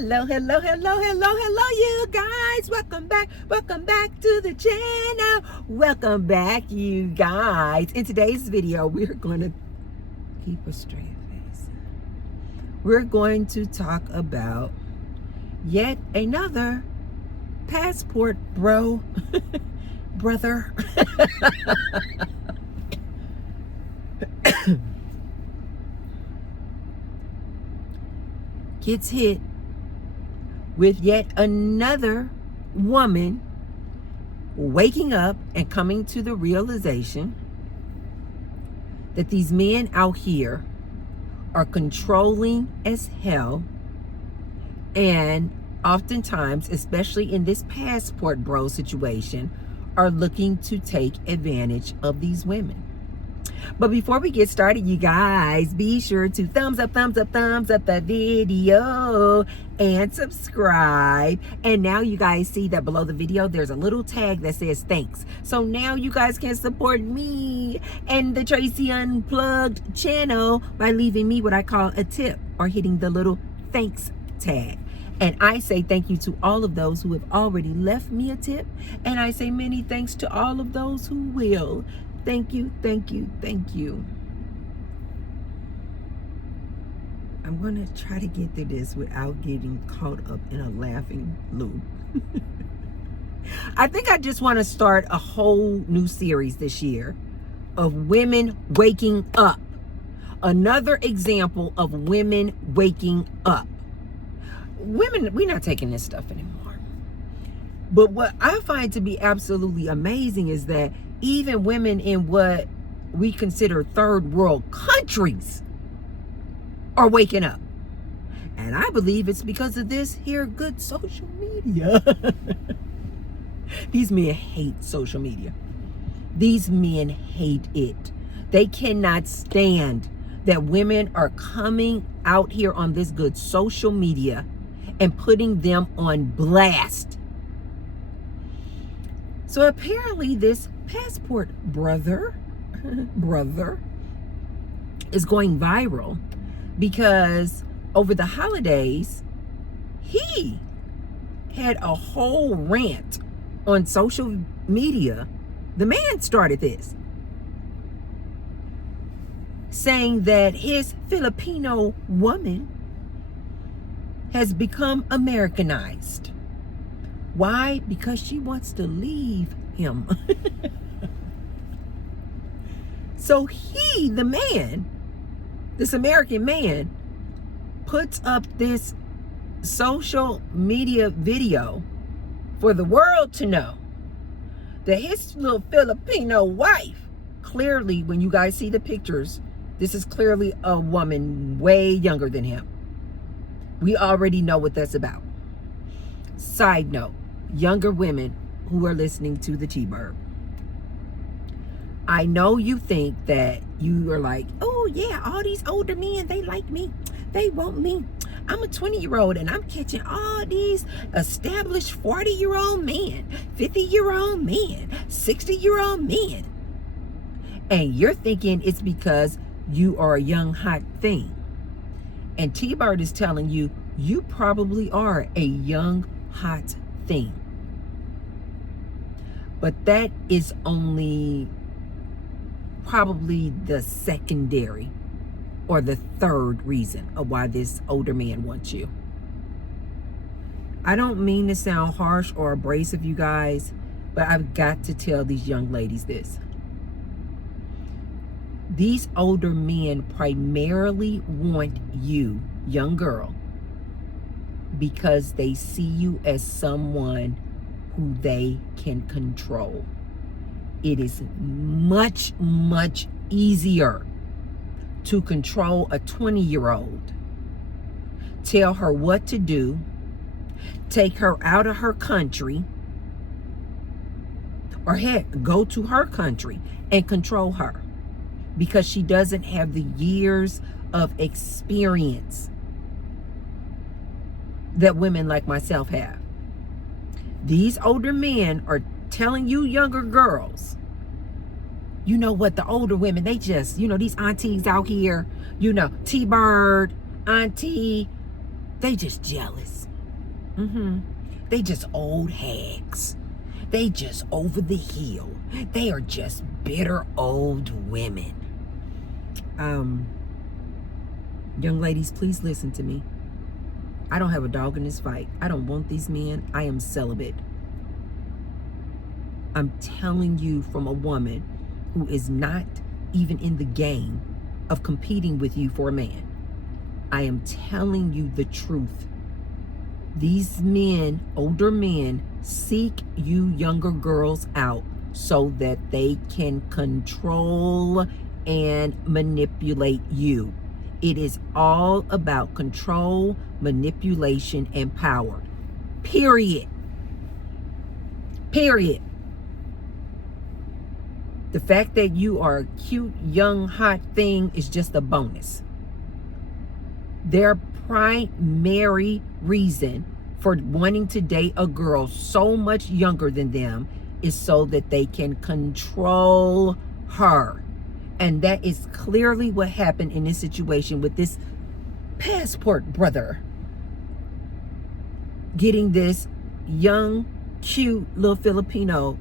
Hello, you guys. Welcome back to the channel. Welcome back, you guys. In today's video, we're going to keep a straight face. We're going to talk about yet another passport brother. Gets hit with yet another woman waking up and coming to the realization that these men out here are controlling as hell, and oftentimes, especially in this passport bro situation, are looking to take advantage of these women. But before we get started, you guys, be sure to thumbs up the video and subscribe. And now you guys see that below the video, there's a little tag that says thanks. So now you guys can support me and the Tracy Unplugged channel by leaving me what I call a tip or hitting the little thanks tag. And I say thank you to all of those who have already left me a tip. And I say many thanks to all of those who will. Thank you. I'm going to try to get through this without getting caught up in a laughing loop. I think I just want to start a whole new series this year of women waking up. Another example of women waking up. Women, we're not taking this stuff anymore. But what I find to be absolutely amazing is that even women in what we consider third world countries are waking up. And I believe it's because of this here good social media. These men hate social media. These men hate it. They cannot stand that women are coming out here on this good social media and putting them on blast. So apparently this passport brother is going viral because over the holidays, he had a whole rant on social media. The man started this, saying that his Filipino woman has become Americanized. Why? Because she wants to leave him. So he, the man, this American man, puts up this social media video for the world to know that his little Filipino wife, clearly, when you guys see the pictures, this is clearly a woman way younger than him. We already know what that's about. Side note, younger women who are listening to the T-Bird, I know you think that you are like, oh yeah, all these older men, they like me, they want me. I'm a 20-year-old and I'm catching all these established 40-year-old men, 50-year-old men, 60-year-old men. And you're thinking it's because you are a young hot thing. And T-Bird is telling you, you probably are a young hot thing. But that is only probably the secondary or the third reason of why this older man wants you. I don't mean to sound harsh or abrasive, you guys, but I've got to tell these young ladies this. These older men primarily want you, young girl, because they see you as someone who they can control. It is much easier to control a 20-year-old. Tell her what to do, take her out of her country, or heck, go to her country and control her because she doesn't have the years of experience that women like myself have. These older men are telling you younger girls, you know what, the older women, they just, these aunties out here, T-Bird, auntie, They just jealous. They just old hags. They just over the hill. They are just bitter old women. Young ladies, please listen to me. I don't have a dog in this fight. I don't want these men. I am celibate. I'm telling you from a woman who is not even in the game of competing with you for a man. I am telling you the truth. These men, older men, seek you younger girls out so that they can control and manipulate you. It is all about control, manipulation, and power. Period. Period. The fact that you are a cute, young, hot thing is just a bonus. Their primary reason for wanting to date a girl so much younger than them is so that they can control her. And that is clearly what happened in this situation with this passport brother getting this young, cute little Filipino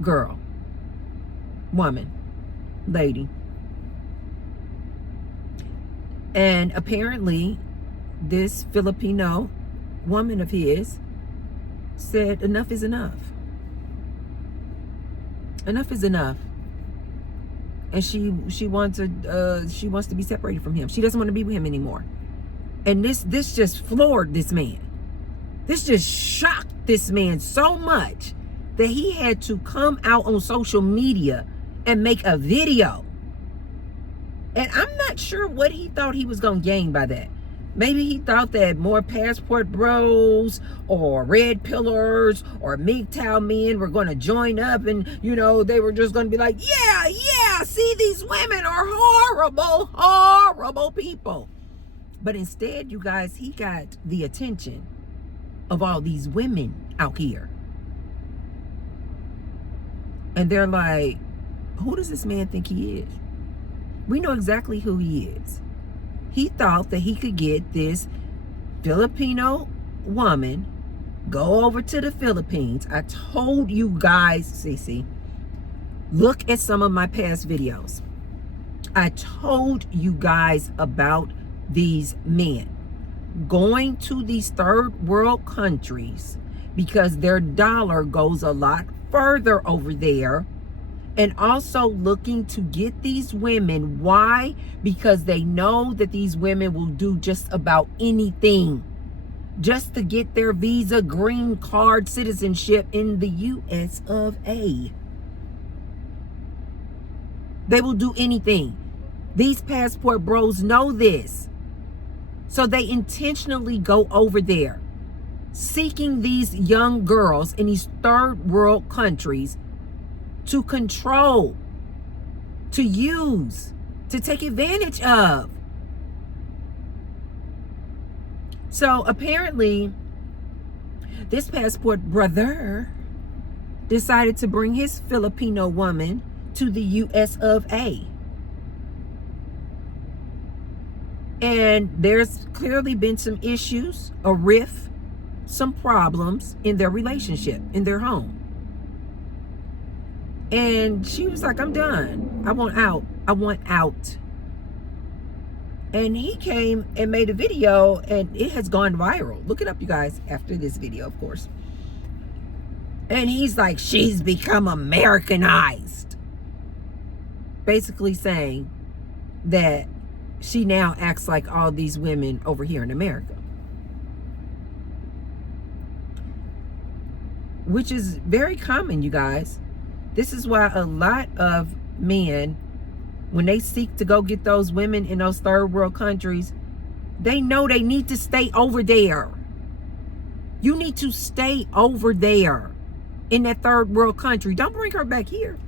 girl, woman, lady. And apparently this Filipino woman of his said enough is enough. Enough is enough. And she wants to be separated from him. She doesn't want to be with him anymore. And this just floored this man. This just shocked this man so much that he had to come out on social media and make a video. And I'm not sure what he thought he was going to gain by that. Maybe he thought that more passport bros or red pillars or MGTOW men were going to join up and, you know, they were just going to be like, yeah, see, these women are horrible, horrible people. But instead, you guys, he got the attention of all these women out here. And they're like, who does this man think he is? We know exactly who he is. He thought that he could get this Filipino woman, go over to the Philippines. I told you guys, Cece, look at some of my past videos. I told you guys about these men going to these third world countries because their dollar goes a lot further over there. And also looking to get these women. Why? Because they know that these women will do just about anything just to get their visa, green card, citizenship in the US of A. They will do anything. These passport bros know this. So they intentionally go over there, seeking these young girls in these third world countries to control, to use, to take advantage of. So apparently, this passport brother decided to bring his Filipino woman to the US of A. And there's clearly been some issues, a rift, some problems in their relationship, in their home. And she was like, I'm done. I want out. I want out. And he came and made a video, and it has gone viral. Look it up, you guys, after this video, of course. And he's like, she's become Americanized. Basically saying that she now acts like all these women over here in America. Which is very common, you guys. This is why a lot of men, when they seek to go get those women in those third world countries, they know they need to stay over there. You need to stay over there in that third world country. Don't bring her back here.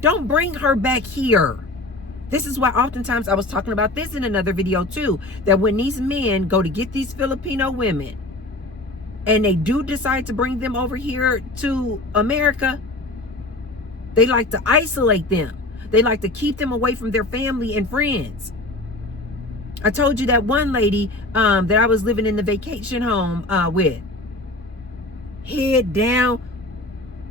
Don't bring her back here. This is why oftentimes I was talking about this in another video too, that when these men go to get these Filipino women, and they do decide to bring them over here to America, they like to isolate them. They like to keep them away from their family and friends. I told you that one lady that I was living in the vacation home with, head down.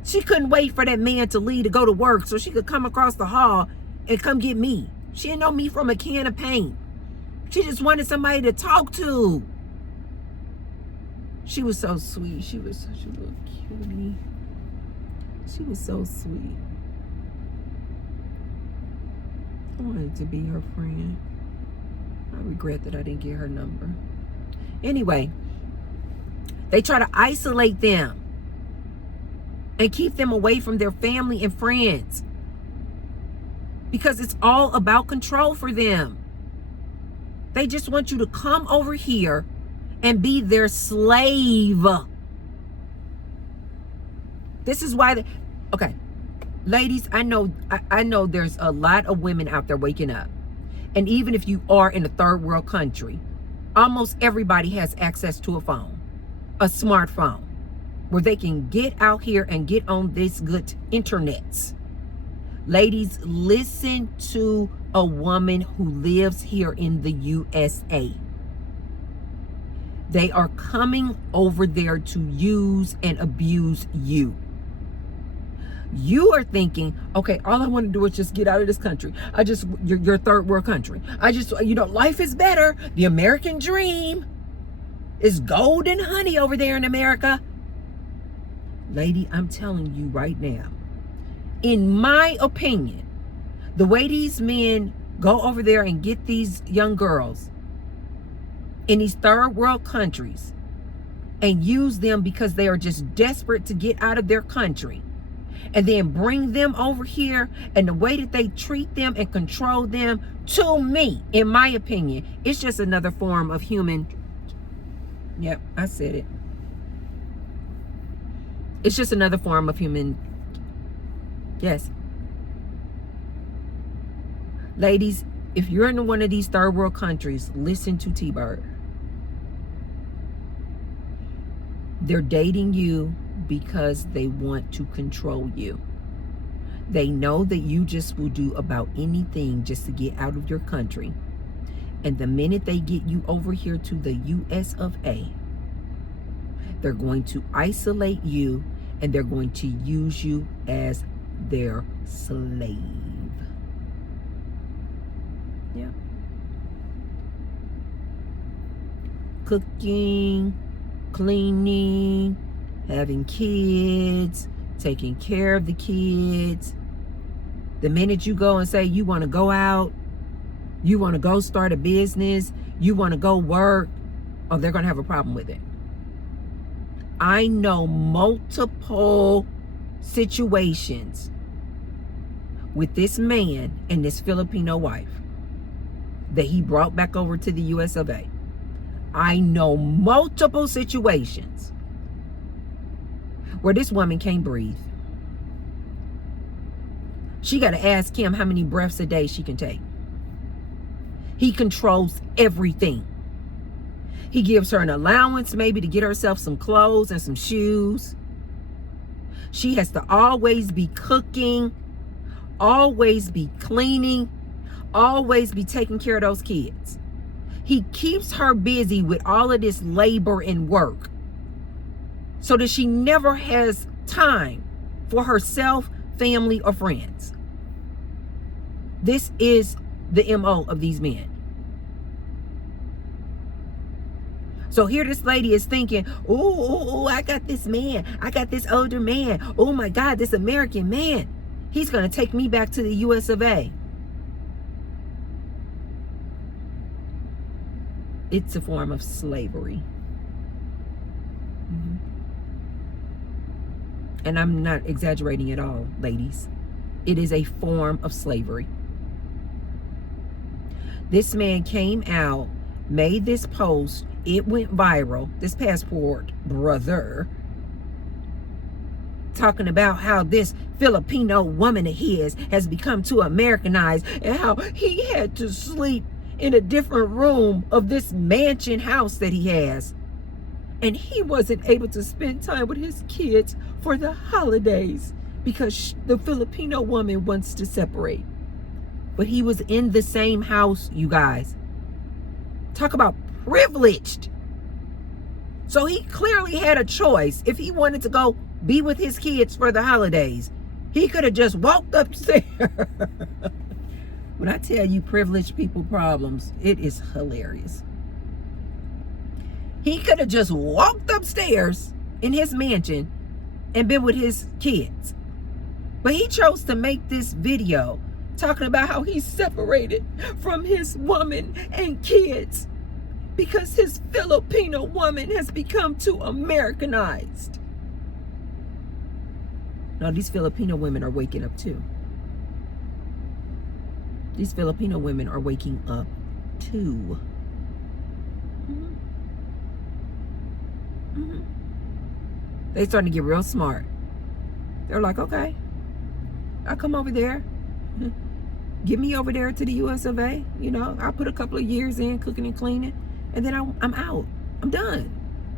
She couldn't wait for that man to leave to go to work so she could come across the hall and come get me. She didn't know me from a can of paint. She just wanted somebody to talk to. She was so sweet. She was such a little cutie. She was so sweet. I wanted to be her friend. I regret that I didn't get her number. Anyway, they try to isolate them and keep them away from their family and friends because it's all about control for them. They just want you to come over here and be their slave. This is why okay, ladies, I know there's a lot of women out there waking up. And even if you are in a third world country, almost everybody has access to a phone, a smartphone, where they can get out here and get on this good internet. Ladies, listen to a woman who lives here in the USA. They are coming over there to use and abuse you. You are thinking, okay, all I want to do is just get out of this country. You're third world country. Life is better. The American dream is gold and honey over there in America. Lady, I'm telling you right now, in my opinion, the way these men go over there and get these young girls in these third world countries and use them because they are just desperate to get out of their country, and then bring them over here, and the way that they treat them and control them, to me, in my opinion, it's just another form of human. Yep, I said it. It's just another form of human. Yes. Ladies, if you're in one of these third world countries, listen to T-Bird. They're dating you because they want to control you. They know that you just will do about anything just to get out of your country. And the minute they get you over here to the US of A, they're going to isolate you and they're going to use you as their slave. Yeah. Cooking, cleaning, having kids, taking care of the kids. The minute you go and say you want to go out, you want to go start a business, you want to go work, oh, they're going to have a problem with it. I know multiple situations with this man and this Filipino wife that he brought back over to the US of A. I know multiple situations where this woman can't breathe. She got to ask him how many breaths a day she can take. He controls everything. He gives her an allowance maybe to get herself some clothes and some shoes. She has to always be cooking, always be cleaning, always be taking care of those kids. He keeps her busy with all of this labor and work so that she never has time for herself, family, or friends. This is the MO of these men. So here this lady is thinking, oh, I got this man. I got this older man. Oh my God, this American man. He's going to take me back to the US of A. It's a form of slavery. Mm-hmm. And I'm not exaggerating at all, ladies. It is a form of slavery. This man came out, made this post. It went viral. This passport brother talking about how this Filipino woman of his has become too Americanized and how he had to sleep in a different room of this mansion house that he has. And he wasn't able to spend time with his kids for the holidays because the Filipino woman wants to separate. But he was in the same house, you guys. Talk about privileged. So he clearly had a choice. If he wanted to go be with his kids for the holidays, he could have just walked upstairs. When I tell you privileged people problems, it is hilarious. He could have just walked upstairs in his mansion and been with his kids. But he chose to make this video talking about how he's separated from his woman and kids because his Filipino woman has become too Americanized. No, these Filipino women are waking up too. These Filipino women are waking up too. They starting to get real smart. They're like, okay, I'll come over there. Get me over there to the US of A. You know, I'll put a couple of years in cooking and cleaning, and then I'm out. I'm done.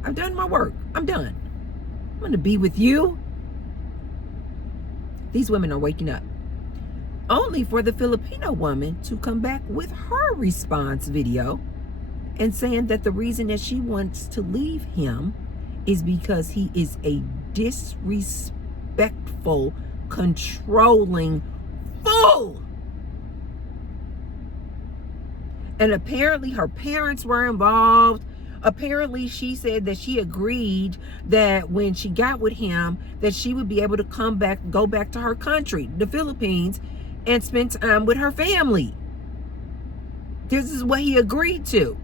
I've done my work. I'm done. I'm going to be with you. These women are waking up. Only for the Filipino woman to come back with her response video and saying that the reason that she wants to leave him is because he is a disrespectful, controlling fool. And apparently her parents were involved. Apparently she said that she agreed that when she got with him, that she would be able to go back to her country, the Philippines, and spend time with her family. This is what he agreed to.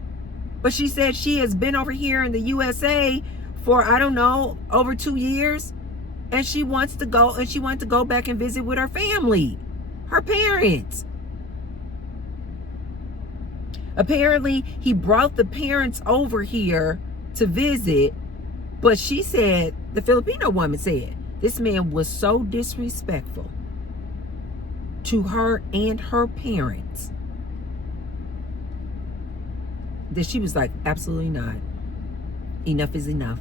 But she said she has been over here in the USA for, I don't know, over 2 years. And she wants to go, and she wants to go back and visit with her family, her parents. Apparently, he brought the parents over here to visit, but she said, the Filipino woman said, this man was so disrespectful to her and her parents that she was like, absolutely not. Enough is enough.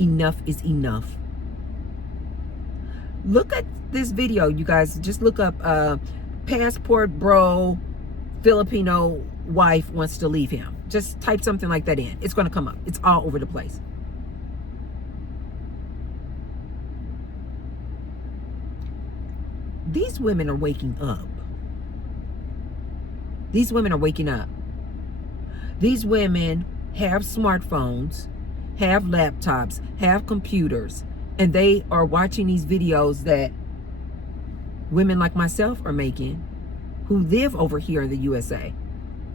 Enough is enough. Look at this video, you guys. Just look up passport bro Filipino wife wants to leave him. Just type something like that in. It's going to come up. It's all over the place. These women are waking up. These women are waking up. These women have smartphones, have laptops, have computers, and they are watching these videos that women like myself are making who live over here in the USA.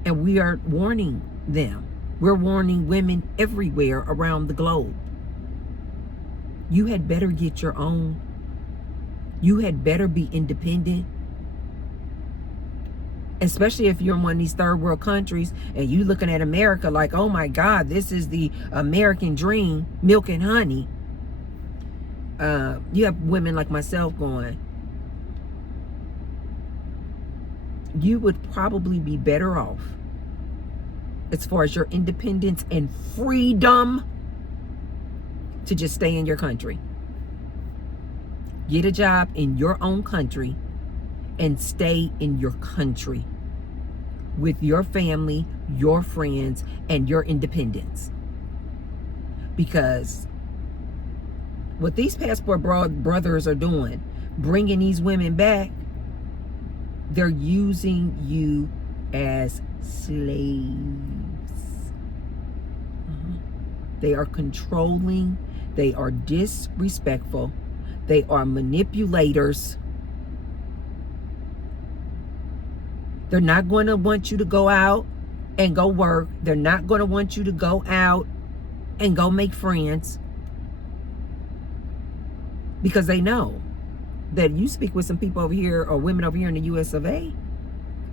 And we are warning them. We're warning women everywhere around the globe. You had better get your own. You had better be independent. Especially if you're in one of these third world countries and you looking at America like, oh my God, this is the American dream, milk and honey. You have women like myself going, you would probably be better off as far as your independence and freedom to just stay in your country. Get a job in your own country and stay in your country with your family, your friends, and your independence. Because what these passport brothers are doing, bringing these women back, they're using you as slaves. They are controlling. They are disrespectful. They are manipulators. They're not going to want you to go out and go work. They're not going to want you to go out and go make friends. Because they know that you speak with some people over here or women over here in the US of A,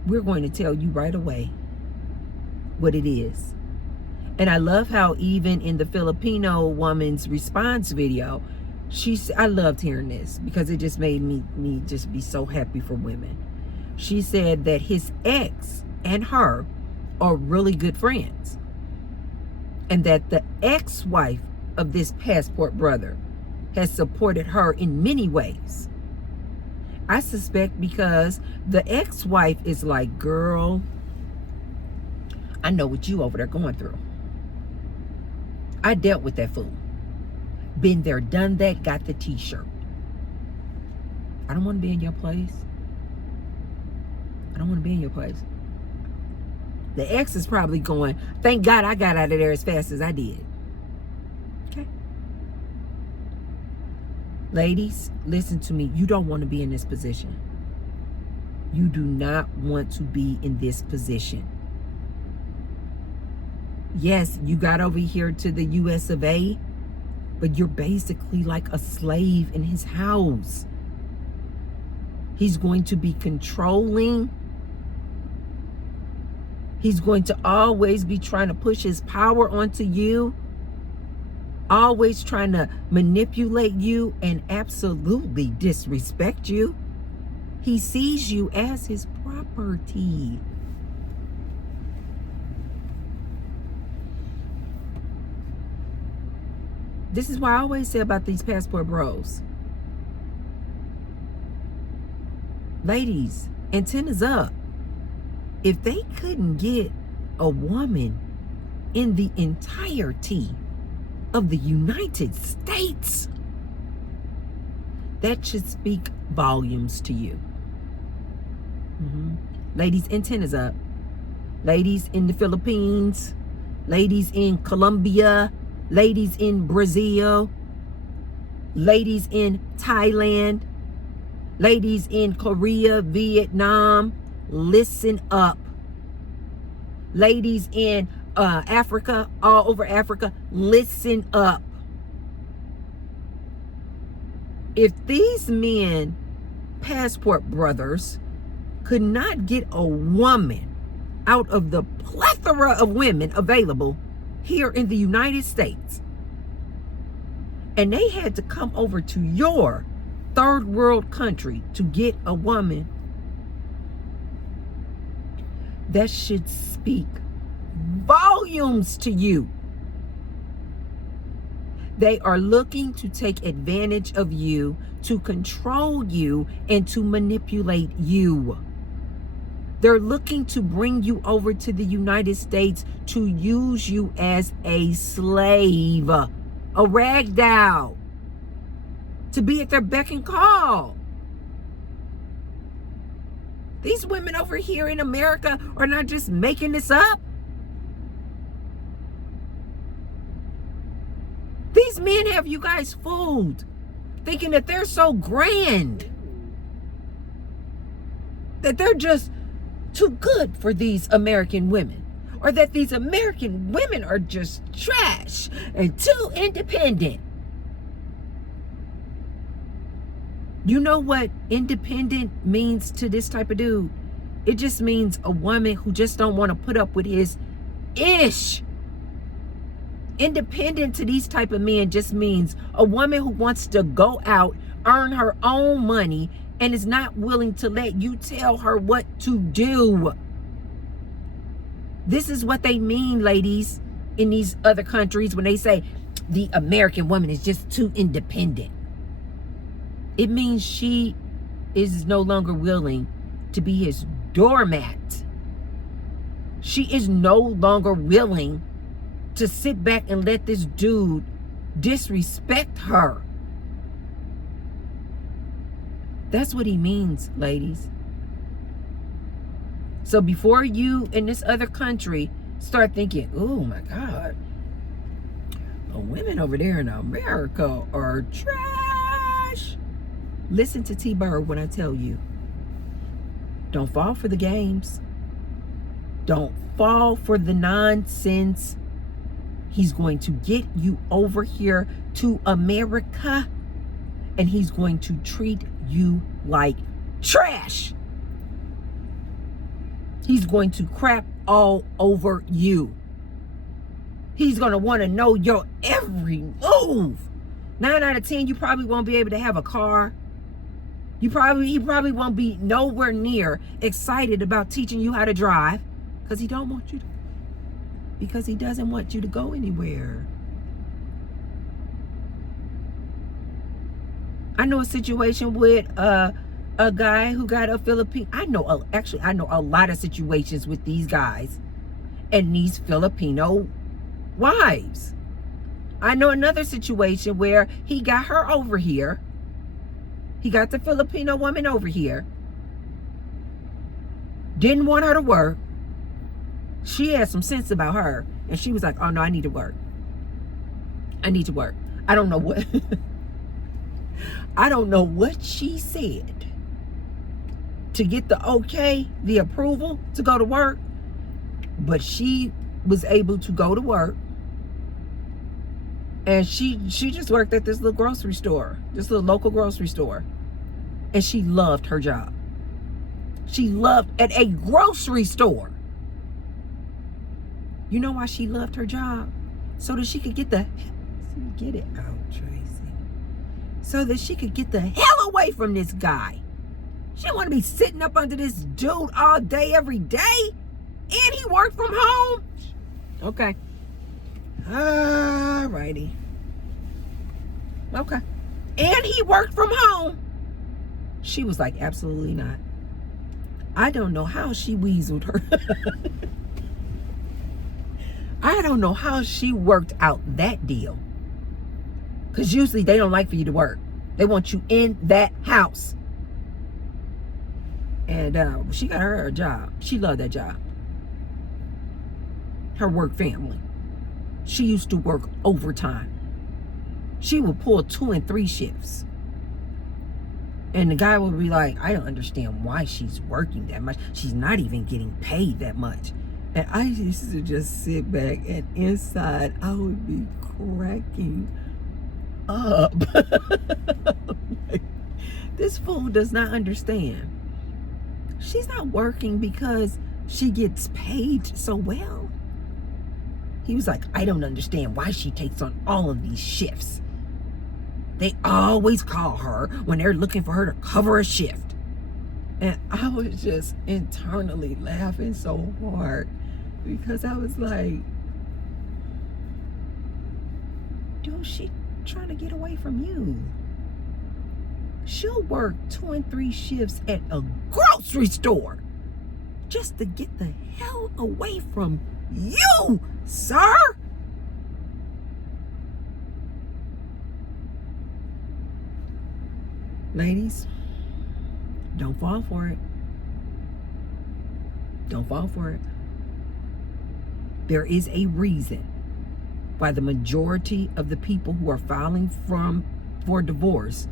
we're going to tell you right away what it is. And I love how even in the Filipino woman's response video, I loved hearing this because it just made me just be so happy for women. She said that his ex and her are really good friends. And that the ex-wife of this passport brother has supported her in many ways. I suspect because the ex-wife is like, girl, I know what you over there going through. I dealt with that fool. Been there, done that, got the t-shirt. I don't want to be in your place. I don't want to be in your place. The ex is probably going, thank God I got out of there as fast as I did. Okay. Ladies, listen to me. You don't want to be in this position. You do not want to be in this position. Yes, you got over here to the US of A, but you're basically like a slave in his house. He's going to be controlling. He's going to always be trying to push his power onto you, always trying to manipulate you and absolutely disrespect you. He sees you as his property. This is why I always say about these passport bros. Ladies, antennas up. If they couldn't get a woman in the entirety of the United States, that should speak volumes to you. Ladies, antennas up. Ladies in the Philippines, ladies in Colombia, ladies in Brazil, ladies in Thailand, ladies in Korea, Vietnam, listen up. Ladies in Africa, all over Africa, listen up. If these men, passport brothers, could not get a woman out of the plethora of women available here in the United States, and they had to come over to your third world country to get a woman, that should speak volumes to you. They are looking to take advantage of you, to control you, and to manipulate you. They're looking to bring you over to the United States to use you as a slave, a rag doll, to be at their beck and call. These women over here in America are not just making this up. These men have you guys fooled, thinking that they're so grand, that they're just too good for these American women, or that these American women are just trash and too independent. You know what independent means to this type of dude? It just means a woman who just don't want to put up with his ish. Independent to these type of men just means a woman who wants to go out, earn her own money, and is not willing to let you tell her what to do. This is what they mean, ladies, in these other countries when they say the American woman is just too independent. It means she is no longer willing to be his doormat. She is no longer willing to sit back and let this dude disrespect her. That's what he means, ladies. So before you in this other country start thinking, oh my God, the women over there in America are trash. Listen to T-Bird when I tell you. Don't fall for the games. Don't fall for the nonsense. He's going to get you over here to America, and he's going to treat you like trash. He's going to crap all over you. He's going to want to know your every move. 9 out of 10, you probably won't be able to have a car. He probably won't be nowhere near excited about teaching you how to drive, because he don't want you to, because he doesn't want you to go anywhere. I know a situation with a guy who got a Filipino. I know a lot of situations with these guys, and these Filipino wives. I know another situation where he got her over here. He got the Filipino woman over here. Didn't want her to work. She had some sense about her. And she was like, oh no, I need to work. I need to work. I don't know what. I don't know what she said to get the okay, the approval to go to work. But she was able to go to work. And she just worked at this little grocery store, this little local grocery store. And she loved her job. She loved at a grocery store. You know why she loved her job? So that she could get the, get it out, Tracy. So that she could get the hell away from this guy. She didn't want to be sitting up under this dude all day, every day. And he worked from home. Okay. Alrighty. Okay. And he worked from home. She was like, absolutely not. I don't know how she weaseled her. I don't know how she worked out that deal. Because usually they don't like for you to work. They want you in that house. And she got her a job. She loved that job. Her work family. She used to work overtime. She would pull 2 and 3 shifts. And the guy would be like, I don't understand why she's working that much. She's not even getting paid that much. And I used to just sit back, and inside I would be cracking up. Like, this fool does not understand. She's not working because she gets paid so well. He was like, I don't understand why she takes on all of these shifts. They always call her when they're looking for her to cover a shift. And I was just internally laughing so hard because I was like, dude, she trying to get away from you. She'll work 2 and 3 shifts at a grocery store just to get the hell away from you, sir. Ladies, don't fall for it. Don't fall for it. There is a reason why the majority of the people who are filing for divorce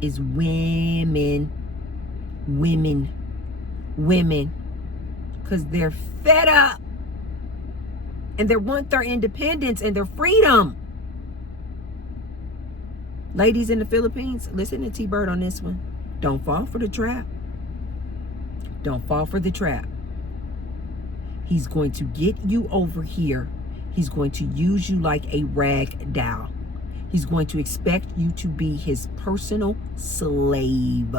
is women. Because they're fed up. And they want their independence and their freedom. Ladies in the Philippines, listen to T-Bird on this one. Don't fall for the trap. Don't fall for the trap. He's going to get you over here. He's going to use you like a rag doll. He's going to expect you to be his personal slave.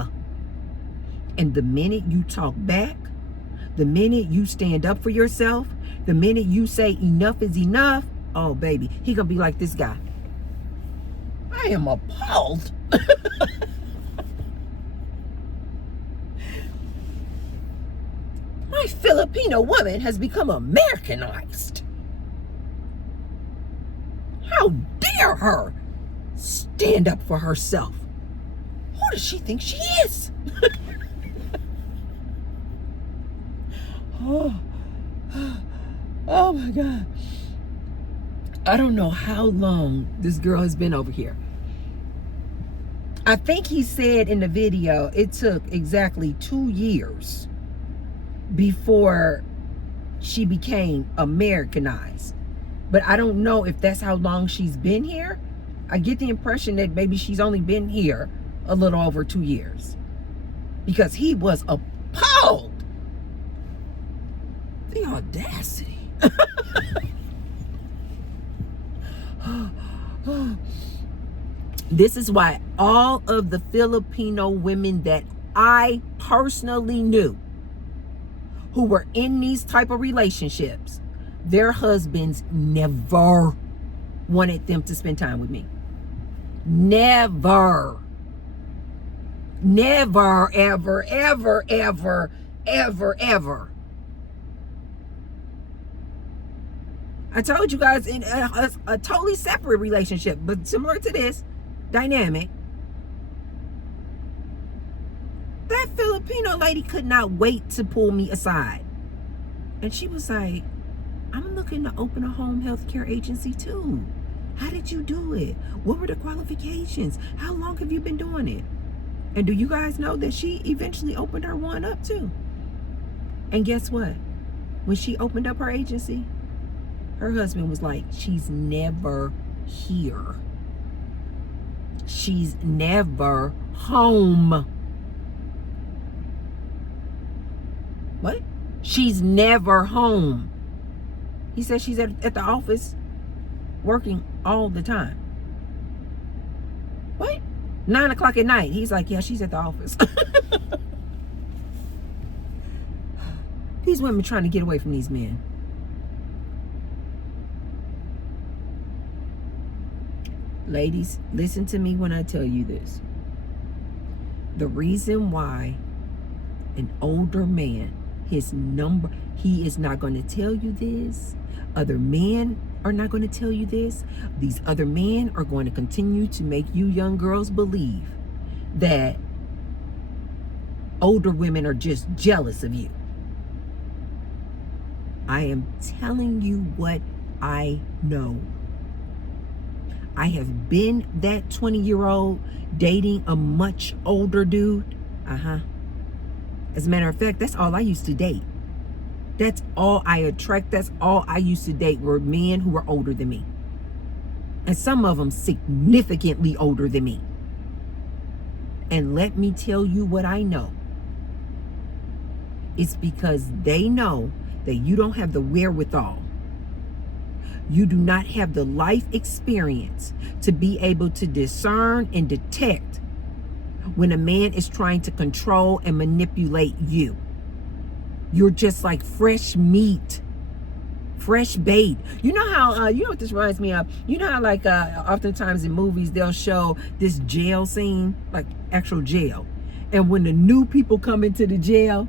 And the minute you talk back, the minute you stand up for yourself, the minute you say enough is enough, oh baby, he gonna be like this guy. I am appalled. My Filipino woman has become Americanized. How dare her stand up for herself? Who does she think she is? Oh my God. I don't know how long this girl has been over here. I think he said in the video it took exactly 2 years before she became Americanized. But I don't know if that's how long she's been here. I get the impression that maybe she's only been here a little over 2 years. Because he was appalled. The audacity. This is why all of the Filipino women that I personally knew who were in these type of relationships, their husbands never wanted them to spend time with me. Never. Never, ever, ever, ever, ever, ever. I told you guys, in a totally separate relationship, but similar to this dynamic, that Filipino lady could not wait to pull me aside. And she was like, I'm looking to open a home health care agency too. How did you do it? What were the qualifications? How long have you been doing it? And do you guys know that she eventually opened her one up too? And guess what? When she opened up her agency, her husband was like, she's never here. She's never home. What? She's never home. He said she's at the office working all the time. What? 9 o'clock at night. He's like, yeah, she's at the office. These women trying to get away from these men. Ladies, listen to me when I tell you this. The reason why an older man, his number, he is not going to tell you this. Other men are not going to tell you this. These other men are going to continue to make you young girls believe that older women are just jealous of you. I am telling you what I know. I have been that 20-year-old dating a much older dude. As a matter of fact, that's all I used to date. That's all I attract. That's all I used to date were men who were older than me. And some of them significantly older than me. And let me tell you what I know. It's because they know that you don't have the wherewithal. You do not have the life experience to be able to discern and detect when a man is trying to control and manipulate you. You're just like fresh meat, fresh bait. You know how, you know what this reminds me of? You know how like oftentimes in movies they'll show this jail scene, like actual jail. And when the new people come into the jail,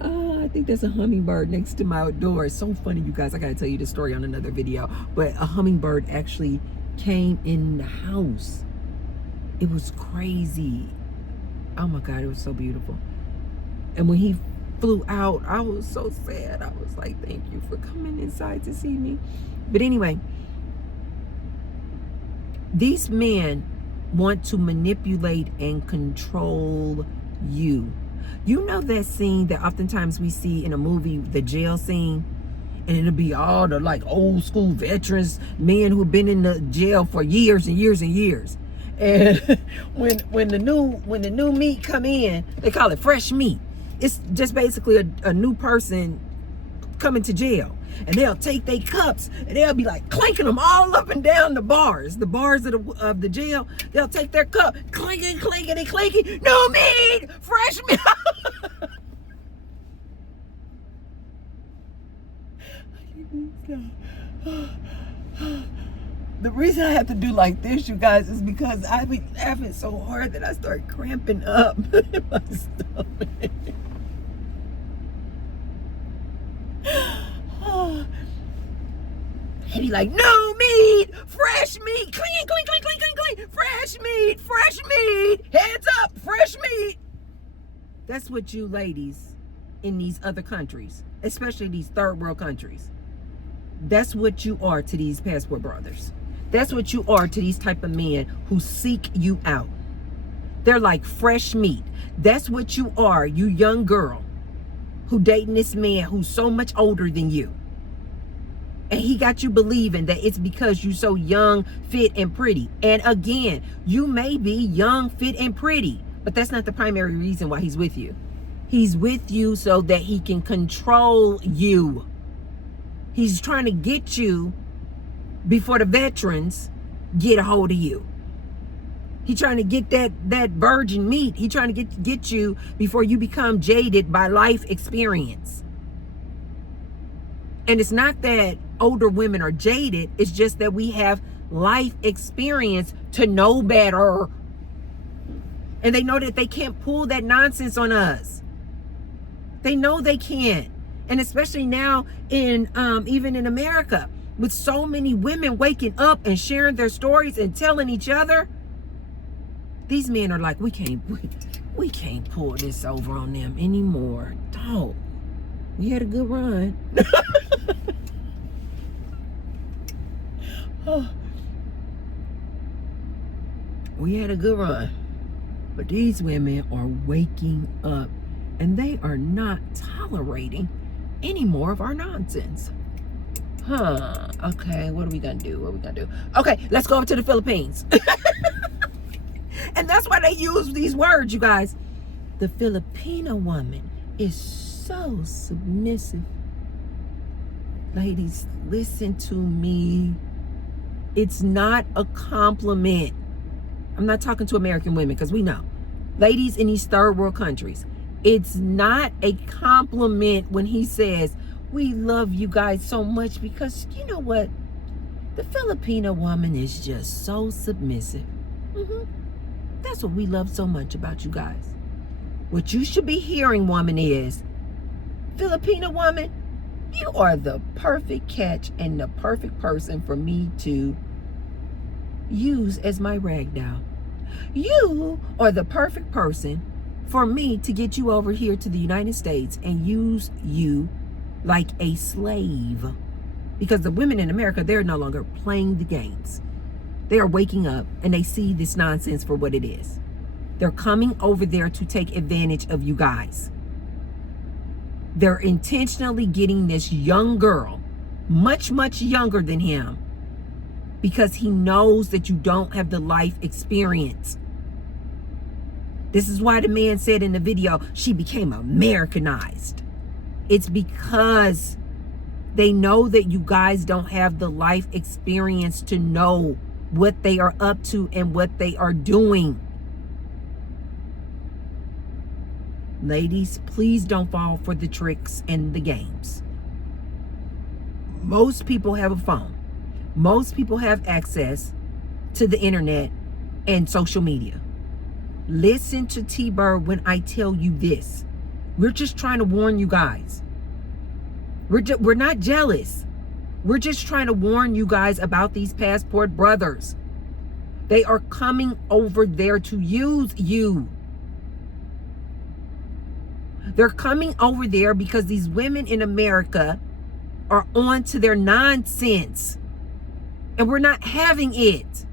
I think there's a hummingbird next to my door. It's so funny, you guys. I gotta tell you the story on another video. But a hummingbird actually came in the house. It was crazy. Oh my God, it was so beautiful. And when he flew out, I was so sad. I was like, thank you for coming inside to see me. But anyway, these men want to manipulate and control you. You know that scene that oftentimes we see in a movie, the jail scene, and it'll be all the like old school veterans, men who've been in the jail for years and years and years. And when the new meat come in, they call it fresh meat. It's just basically a new person coming to jail. And they'll take their cups and they'll be like clanking them all up and down the bars of the jail. They'll take their cup, clanking, clanking, and clanking. No meat, fresh meat. The reason I have to do like this, you guys, is because I've been laughing so hard that I start cramping up in my stomach. He'd be like, no meat, fresh meat, clean, clean, clean, clean, clean, clean, fresh meat, heads up, fresh meat. That's what you ladies in these other countries, especially these third world countries, that's what you are to these passport brothers. That's what you are to these type of men who seek you out. They're like fresh meat. That's what you are, you young girl who dating this man who's so much older than you. And he got you believing that it's because you're so young, fit, and pretty. And again, you may be young, fit, and pretty, but that's not the primary reason why he's with you. He's with you so that he can control you. He's trying to get you before the veterans get a hold of you. He's trying to get that virgin meat. He's trying to get you before you become jaded by life experience. And it's not that older women are jaded. It's just that we have life experience to know better. And they know that they can't pull that nonsense on us. They know they can't. And especially now in even in America, with so many women waking up and sharing their stories and telling each other, these men are like, we can't pull this over on them anymore. Dog, we had a good run. Oh, we had a good run. But these women are waking up and they are not tolerating any more of our nonsense. Okay, what are we gonna do? Okay, let's go over to the Philippines. And that's why they use these words, you guys. The Filipino woman is so submissive. Ladies, listen to me. It's not a compliment. I'm not talking to American women, because we know. Ladies in these third world countries, it's not a compliment when he says, we love you guys so much, because you know what? The Filipino woman is just so submissive. That's what we love so much about you guys. What you should be hearing, woman, is, Filipino woman, you are the perfect catch and the perfect person for me to use as my rag doll. You are the perfect person for me to get you over here to the United States and use you like a slave. Because the women in America, they're no longer playing the games. They are waking up and they see this nonsense for what it is. They're coming over there to take advantage of you guys. They're intentionally getting this young girl, much, much younger than him, because he knows that you don't have the life experience. This is why the man said in the video, she became Americanized. It's because they know that you guys don't have the life experience to know what they are up to and what they are doing. Ladies, please don't fall for the tricks and the games. Most people have a phone. Most people have access to the internet and social media. Listen to T-Bird when I tell you this. We're just trying to warn you guys. We're not jealous. We're just trying to warn you guys about these passport brothers. They are coming over there to use you. They're coming over there because these women in America are on to their nonsense. And we're not having it.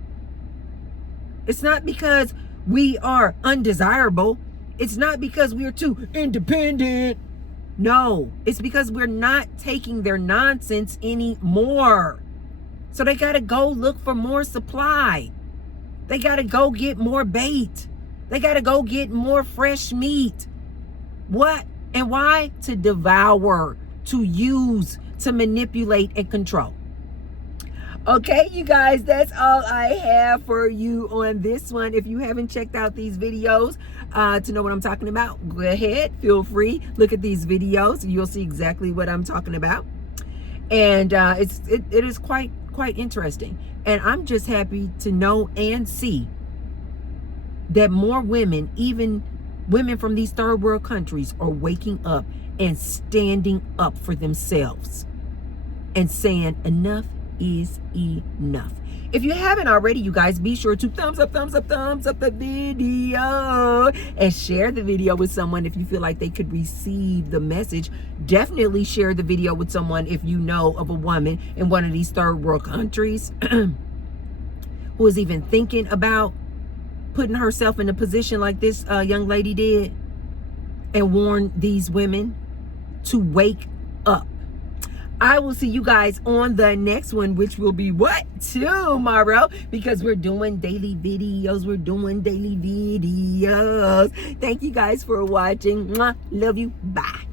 It's not because we are undesirable. It's not because we're too independent. No, it's because we're not taking their nonsense anymore. So they got to go look for more supply. They got to go get more bait. They got to go get more fresh meat. What and why? To devour, to use, to manipulate and control. Okay, you guys, that's all I have for you on this one. If you haven't checked out these videos to know what I'm talking about, go ahead, feel free, look at these videos. You'll see exactly what I'm talking about. And it is quite interesting. And I'm just happy to know and see that more women, even women from these third world countries, are waking up and standing up for themselves and saying enough is enough. If you haven't already, you guys, be sure to thumbs up the video and share the video with someone if you feel like they could receive the message. Definitely share the video with someone if you know of a woman in one of these third world countries who is even thinking about putting herself in a position like this young lady did, and warn these women to wake up. I will see you guys on the next one, which will be what? Tomorrow, because we're doing daily videos. Thank you guys for watching. Mwah. Love you. Bye.